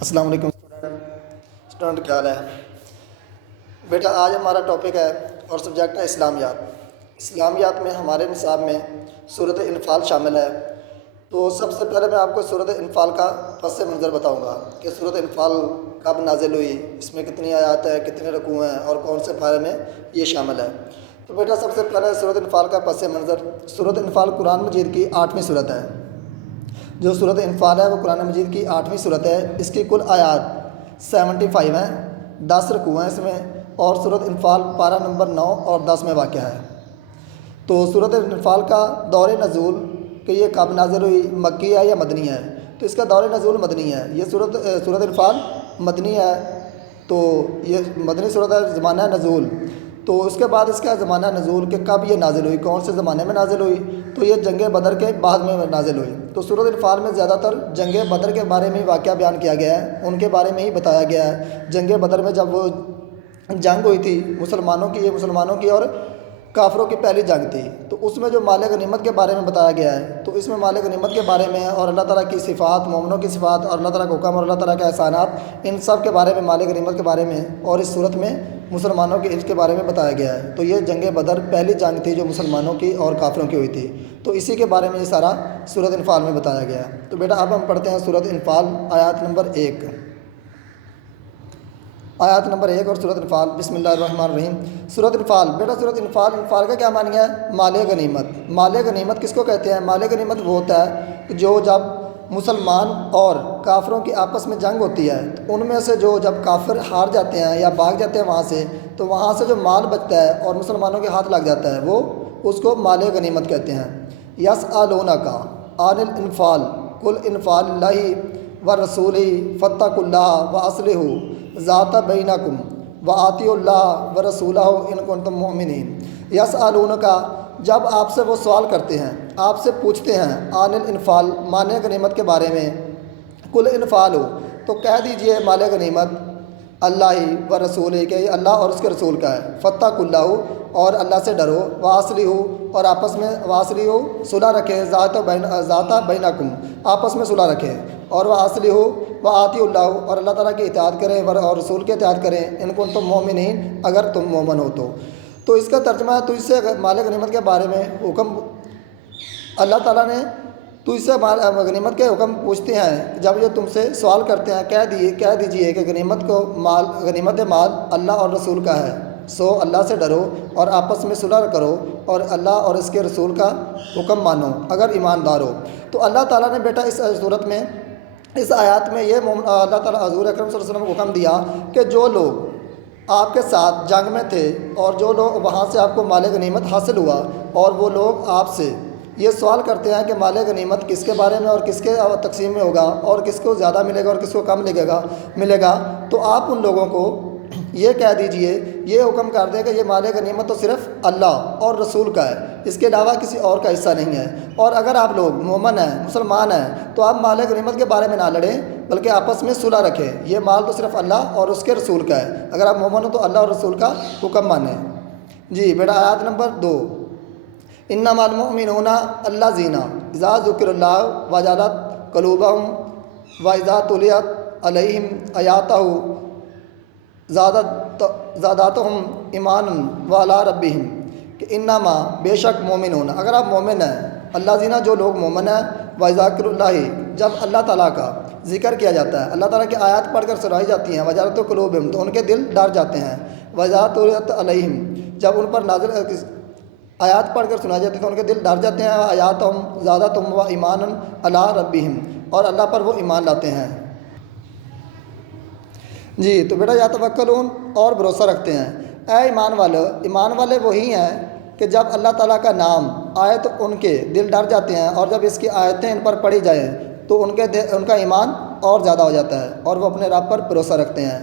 السلام علیکم اسٹوڈنٹ، کیا حال ہے بیٹا؟ آج ہمارا ٹاپک ہے اور سبجیکٹ ہے اسلامیات۔ اسلامیات میں ہمارے نصاب میں سورۃ انفال شامل ہے۔ تو سب سے پہلے میں آپ کو سورۃ انفال کا پس منظر بتاؤں گا کہ سورۃ انفال کب نازل ہوئی، اس میں کتنی آیات ہے، کتنے رکوع ہیں اور کون سے پارے میں یہ شامل ہے۔ تو بیٹا سب سے پہلے سورۃ انفال کا پس منظر۔ سورۃ انفال قرآن مجید کی 8ویں سورت ہے۔ جو سورۃ انفال ہے وہ قرآن مجید کی 8ویں سورت ہے۔ اس کی کل آیات 75 ہیں، 10 رکوع ہیں اس میں، اور سورۃ انفال پارہ نمبر 9 اور 10 میں واقع ہے۔ تو سورۃ انفال کا دور نزول کہ یہ کب نازل ہوئی، مکی ہے یا مدنی ہے؟ تو اس کا دور نزول مدنی ہے۔ یہ سورۃ انفال مدنی ہے، تو یہ مدنی صورت ہے، زمانہ نزول۔ تو اس کے بعد اس کا زمانہ نزول کہ کب یہ نازل ہوئی، کون سے زمانے میں نازل ہوئی، تو یہ جنگ بدر کے بعد میں نازل ہوئی۔ تو سورۃ انفال میں زیادہ تر جنگ بدر کے بارے میں واقعہ بیان کیا گیا ہے، ان کے بارے میں ہی بتایا گیا ہے۔ جنگ بدر میں جب وہ جنگ ہوئی تھی یہ مسلمانوں کی اور کافروں کی پہلی جنگ تھی، تو اس میں جو مال غنیمت کے بارے میں بتایا گیا ہے، تو اس میں مال غنیمت کے بارے میں اور اللہ تعالیٰ کی صفات، مومنوں کی صفات اور اللہ تعالیٰ کا حکم اور اللہ تعالیٰ کے احسانات، ان سب کے بارے میں، مال غنیمت کے بارے میں، اور اس صورت میں مسلمانوں کے عز کے بارے میں بتایا گیا ہے۔ تو یہ جنگ بدر پہلی جنگ تھی جو مسلمانوں کی اور کافروں کی ہوئی تھی، تو اسی کے بارے میں یہ سارا سورۃ انفال میں بتایا گیا ہے۔ تو بیٹا اب ہم پڑھتے ہیں سورۃ انفال آیات نمبر 1۔ آیات نمبر 1 اور سورۃ انفال۔ بسم اللہ الرحمن الرحیم۔ سورۃ انفال، بیٹا سورۃ انفال کا کیا معنی ہے؟ مال غنیمت۔ مال غنیمت کس کو کہتے ہیں؟ مال غنیمت وہ ہوتا ہے کہ جو جب مسلمان اور کافروں کی آپس میں جنگ ہوتی ہے، تو ان میں سے جو جب کافر ہار جاتے ہیں یا بھاگ جاتے ہیں وہاں سے، تو وہاں سے جو مال بچتا ہے اور مسلمانوں کے ہاتھ لگ جاتا ہے، وہ اس کو مال غنیمت کہتے ہیں۔ یسألونک عن الانفال قل انفال اللہ ورسولہ فاتقوا اللہ واصلحوا ذات بینکم وآطیعوا اللہ ورسولہ ان کنتم مؤمنین۔ یسألونک، جب آپ سے وہ سوال کرتے ہیں، آپ سے پوچھتے ہیں، عن الانفال، مال غنیمت کے بارے میں، قل انفال ہو، تو کہہ دیجئے مال غنیمت اللہ و رسول، کہ یہ اللہ اور اس کے رسول کا ہے۔ فاتقوا اللہ، اور اللہ سے ڈرو، واصلحوا، اور آپس میں واصلحوا صلح رکھیں، ذات بینکم، آپس میں صلح رکھیں، اور واصلحوا وآطیعوا اللہ، اور اللہ تعالیٰ کی اطاعت کریں اور رسول کی اطاعت کریں، ان کنتم مؤمنین، اگر تم مومن ہو تو۔ تو اس کا ترجمہ ہے، تجھ سے مال غنیمت کے بارے میں حکم، اللہ تعالیٰ نے تجھ سے مال غنیمت کے حکم پوچھتے ہیں، جب یہ تم سے سوال کرتے ہیں، کہہ دیجئے کہ غنیمت مال اللہ اور رسول کا ہے، سو اللہ سے ڈرو اور آپس میں صلح کرو اور اللہ اور اس کے رسول کا حکم مانو اگر ایماندار ہو۔ تو اللہ تعالیٰ نے بیٹا اس صورت میں، اس آیات میں یہ اللہ تعالیٰ حضور اکرم صلی اللہ علیہ وسلم کو حکم دیا کہ جو لوگ آپ کے ساتھ جنگ میں تھے اور جو لوگ وہاں سے آپ کو مال غنیمت حاصل ہوا، اور وہ لوگ آپ سے یہ سوال کرتے ہیں کہ مال غنیمت کس کے بارے میں اور کس کے تقسیم میں ہوگا اور کس کو زیادہ ملے گا اور کس کو کم ملے گا، تو آپ ان لوگوں کو یہ کہہ دیجئے، یہ حکم کر دیں کہ یہ مال غنیمت تو صرف اللہ اور رسول کا ہے، اس کے علاوہ کسی اور کا حصہ نہیں ہے، اور اگر آپ لوگ مومن ہیں، مسلمان ہیں، تو آپ مال غنیمت کے بارے میں نہ لڑیں بلکہ آپس میں صلح رکھیں، یہ مال تو صرف اللہ اور اس کے رسول کا ہے، اگر آپ مومن ہو تو اللہ اور رسول کا حکم مانیں۔ جی بیٹا آیات نمبر 2۔ انما المؤمنون الذین اذا ذکر اللہ وجلت قلوبہم واذا تلیت علیہم آیاتہ زادتہم ایمانا وعلی ربہم، کہ انما، بے شک مومنون، اگر آپ مومن ہیں، اللہ زینہ، جو لوگ مومن ہیں، واذا ذکر اللہ، جب اللہ تعالیٰ کا ذکر کیا جاتا ہے، اللہ تعالیٰ کی آیات پڑھ کر سنائی جاتی ہیں، وجلت قلوبہم، تو ان کے دل ڈر جاتے ہیں، واذا تلیت علیہم، جب ان پر نازل آیات پڑھ کر سنائی جاتی ہے تو ان کے دل ڈر جاتے ہیں، آیاتہم زادتہم و ایمانا علی ربہم، اور اللہ پر وہ ایمان لاتے ہیں۔ جی تو بیٹا یتوکلون، اور بھروسہ رکھتے ہیں۔ اے ایمان والے وہی ہیں کہ جب اللہ تعالیٰ کا نام آئے تو ان کے دل ڈر جاتے ہیں، اور جب اس کی آیتیں ان پر پڑھی جائیں تو ان کا ایمان اور زیادہ ہو جاتا ہے اور وہ اپنے رب پر بھروسہ رکھتے ہیں۔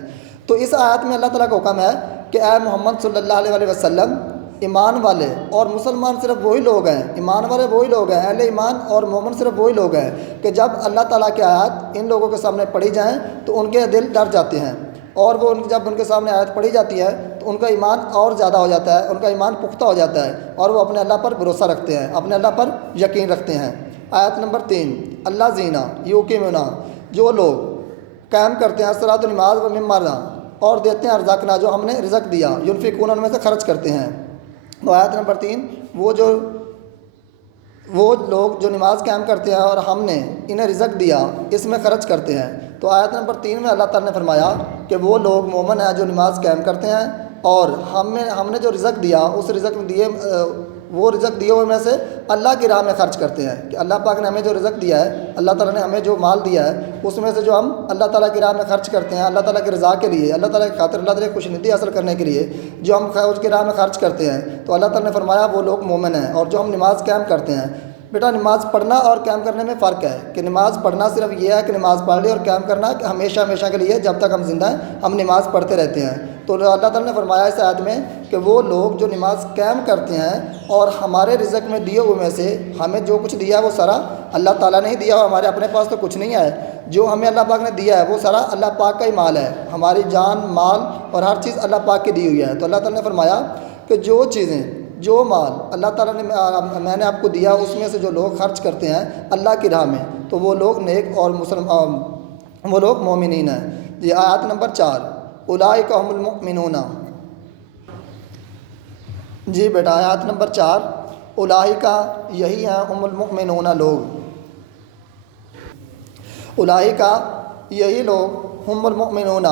تو اس آیت میں اللہ تعالیٰ کا حکم ہے کہ اے محمد صلی اللہ علیہ وسلم، ایمان والے اور مسلمان صرف وہی لوگ ہیں، ایمان والے وہی لوگ ہیں، اہل ایمان اور مومن صرف وہی لوگ ہیں کہ جب اللہ تعالیٰ کی آیات ان لوگوں کے سامنے پڑھی جائیں تو ان کے دل ڈر جاتے ہیں، اور وہ جب ان کے سامنے آیت پڑھی جاتی ہے تو ان کا ایمان اور زیادہ ہو جاتا ہے، ان کا ایمان پختہ ہو جاتا ہے، اور وہ اپنے اللہ پر بھروسہ رکھتے ہیں، اپنے اللہ پر یقین رکھتے ہیں۔ آیت نمبر 3۔ اللہ زینہ یوقنون، جو لوگ قائم کرتے ہیں صلاۃ نماز و مما اور دیتے ہیں ارزاقنا جو ہم نے رزق دیا، ینفقون ان میں سے خرچ کرتے ہیں۔ تو آیت نمبر 3 وہ لوگ جو نماز قائم کرتے ہیں اور ہم نے انہیں رزق دیا اس میں خرچ کرتے ہیں۔ تو آیت نمبر 3 میں اللہ تعالیٰ نے فرمایا کہ وہ لوگ مومن ہیں جو نماز قائم کرتے ہیں اور ہم نے جو رزق دیا اس رزق میں وہ رزق دیے ہوئے میں سے اللہ کی راہ میں خرچ کرتے ہیں، کہ اللہ پاک نے ہمیں جو رزق دیا ہے، اللہ تعالیٰ نے ہمیں جو مال دیا ہے اس میں سے جو ہم اللہ تعالیٰ کی راہ میں خرچ کرتے ہیں، اللہ تعالیٰ کی رضا کے لیے، اللہ تعالیٰ کی خاطر، اللہ تعالیٰ کی خوشندی حاصل کرنے کے لیے جو ہم اس کی راہ میں خرچ کرتے ہیں، تو اللہ تعالیٰ نے فرمایا وہ لوگ مومن ہیں۔ اور جو ہم نماز قائم کرتے ہیں، بیٹا نماز پڑھنا اور قائم کرنے میں فرق ہے، کہ نماز پڑھنا صرف یہ ہے کہ نماز پڑھ لی، اور قائم کرنا کہ ہمیشہ ہمیشہ کے لیے جب تک ہم زندہ ہیں ہم نماز پڑھتے رہتے ہیں۔ تو اللہ تعالیٰ نے فرمایا اس آیت میں کہ وہ لوگ جو نماز قائم کرتے ہیں اور ہمارے رزق میں دیے ہوئے میں سے ہمیں جو کچھ دیا ہے وہ سارا اللہ تعالیٰ نے ہی دیا، اور ہمارے اپنے پاس تو کچھ نہیں ہے، جو ہمیں اللہ پاک نے دیا ہے وہ سارا اللہ پاک کا ہی مال ہے، ہماری جان مال اور ہر چیز اللہ پاک کی دی ہوئی ہے۔ تو اللہ تعالیٰ نے فرمایا کہ جو چیزیں جو مال اللہ تعالیٰ نے میں نے آپ کو دیا اس میں سے جو لوگ خرچ کرتے ہیں اللہ کی راہ میں تو وہ لوگ نیک اور وہ لوگ مومنین ہیں۔ یہ آیت نمبر 4 اولئک هم المؤمنون۔ جی بیٹا آیت نمبر 4 اولئک یہی ہیں هم المؤمنون لوگ، اولئک یہی لوگ هم المؤمنون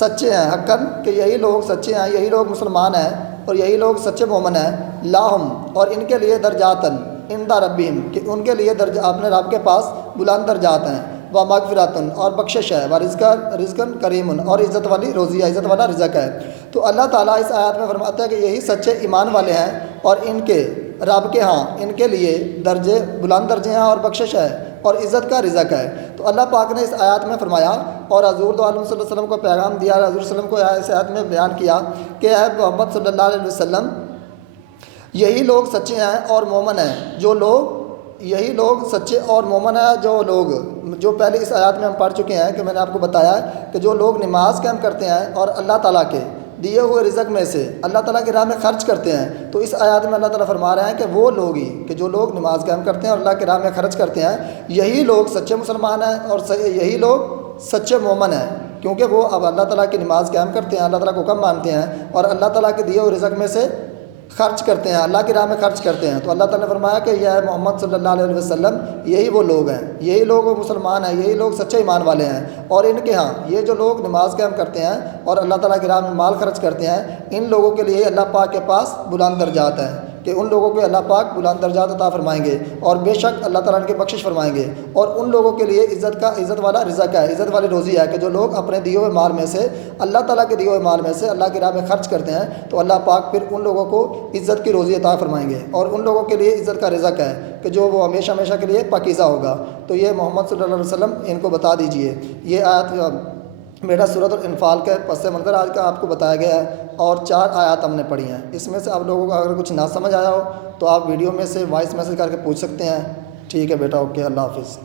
سچے ہیں، حقاً کہ یہی لوگ سچے ہیں، یہی لوگ مسلمان ہیں اور یہی لوگ سچے مومن ہیں۔ لاہم اور ان کے لیے درجاتن عند ربہم کہ ان کے لیے اپنے رب کے پاس بلند درجات ہیں، و مغفرتن اور بخشش ہے، و رزقن کریمن اور عزت والی روزی ہے، عزت والا رزق ہے۔ تو اللہ تعالیٰ اس آیات میں فرماتا ہے کہ یہی سچے ایمان والے ہیں اور ان کے رب کے ہاں ان کے لیے درجے بلند درجے ہیں اور بخشش ہے اور عزت کا رزق ہے۔ تو اللہ پاک نے اس آیات میں فرمایا اور حضور دو عالم صلی اللہ علیہ وسلم کو پیغام دیا، حضور صلی اللہ علیہ وسلم کو اس آیات میں بیان کیا کہ اے محمد صلی اللہ علیہ وسلم یہی لوگ سچے ہیں اور مومن ہیں یہی لوگ سچے اور مومن ہیں جو پہلے اس آیات میں ہم پڑھ چکے ہیں کہ میں نے آپ کو بتایا کہ جو لوگ نماز قائم کرتے ہیں اور اللہ تعالیٰ کے دیے ہوئے رزق میں سے اللہ تعالیٰ کی راہ میں خرچ کرتے ہیں، تو اس آیات میں اللہ تعالیٰ فرما رہے ہیں کہ وہ لوگ ہی کہ جو لوگ نماز قائم کرتے ہیں اور اللہ کی راہ میں خرچ کرتے ہیں یہی لوگ سچے مسلمان ہیں اور یہی لوگ سچے مومن ہیں، کیونکہ وہ اب اللہ تعالیٰ کی نماز قائم کرتے ہیں، اللہ تعالیٰ کو حکم مانتے ہیں اور اللہ تعالیٰ کے دیے ہوئے رزق میں سے خرچ کرتے ہیں، اللہ کی راہ میں خرچ کرتے ہیں۔ تو اللہ تعالیٰ نے فرمایا کہ یہ محمد صلی اللہ علیہ وسلم یہی وہ لوگ ہیں، یہی لوگ وہ مسلمان ہیں، یہی لوگ سچے ایمان والے ہیں، اور ان کے ہاں یہ جو لوگ نماز قائم کرتے ہیں اور اللہ تعالیٰ کی راہ میں مال خرچ کرتے ہیں ان لوگوں کے لیے اللہ پاک کے پاس بلند درجات ہیں، کہ ان لوگوں کو اللہ پاک بلند درجات عطا فرمائیں گے اور بے شک اللہ تعالیٰ ان کی بخشش فرمائیں گے، اور ان لوگوں کے لیے عزت والا رزق ہے، عزت والی روزی ہے، کہ جو لوگ اپنے دیے ہوئے مال میں سے اللہ تعالیٰ کے دیے ہوئے مال میں سے اللہ کی راہ میں خرچ کرتے ہیں تو اللہ پاک پھر ان لوگوں کو عزت کی روزی عطا فرمائیں گے، اور ان لوگوں کے لیے عزت کا رزق ہے کہ جو وہ ہمیشہ ہمیشہ کے لیے پاکیزہ ہوگا۔ تو یہ محمد صلی اللہ علیہ وسلم ان کو بتا دیجئے۔ یہ آیت بیٹا سورۃ الانفال کے پس منظر آج کا آپ کو بتایا گیا ہے، اور 4 آیات ہم نے پڑھی ہیں۔ اس میں سے آپ لوگوں کو اگر کچھ نہ سمجھ آیا ہو تو آپ ویڈیو میں سے وائس میسج کر کے پوچھ سکتے ہیں۔ ٹھیک ہے بیٹا، اوکے، اللہ حافظ۔